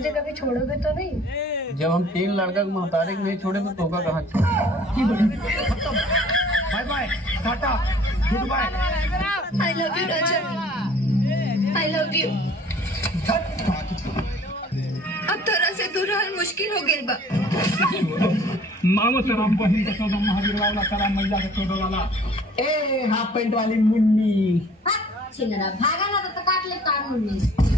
मुझे कभी छोड़ोगे तो नहीं? जब हम 3 लड़का को महतारे नहीं छोड़े तो तोका कहाँ bye bye tata good bye. I love you राजा, आई लव यू। अब तोरा से दूर रहल मुश्किल हो गेल बा। मांगो तेरा बहन का सौदा महावीर वाला करा मैया का सौदा वाला। ए हाफ पैंट वाली मुन्नी छिनरा भागा ना तो काट ले कान मुन्नी।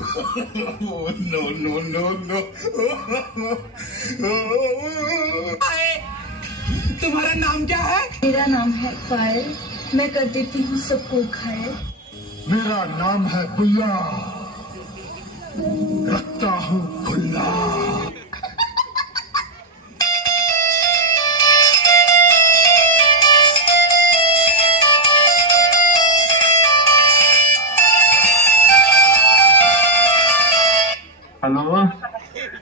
नो नो नो नो। तुम्हारा नाम क्या है? मेरा नाम है पायल, मैं कर देती हूँ सबको घायल। मेरा नाम है बुल्ला, रखता हूँ खुल्ला। हेलो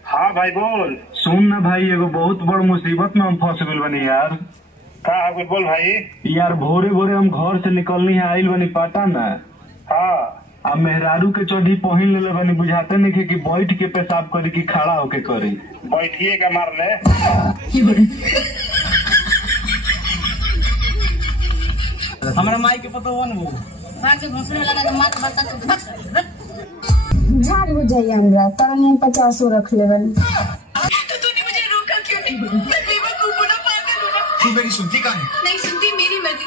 हाँ भाई बोल। सुन ना भाई एगो बहुत बड़ मुसीबत में हम फंस गए बनी यार। का कुछ बोल भाई। यार भोरे भोरे हम घर से निकलनी है आइल बनी पाटन ना। हाँ अब मेहरारू के चौधी पहन ले बनी बुझाते नहीं कि बैठ के पेशाब करी कि खड़ा होके करी। बैठिए का मार ले। हमारा माई के पता वन वो भाग के घुसने लगा मत बता। झाड़ हो जाइए हमरा, तारा नहीं 50 रख लेवन। तो तूने मुझे रोका क्यों नहीं? मैं बेवकूफ हूं ना, पागल हूं ना। तू मेरी सुनती कहाँ है? नहीं सुनती, मेरी मर्जी।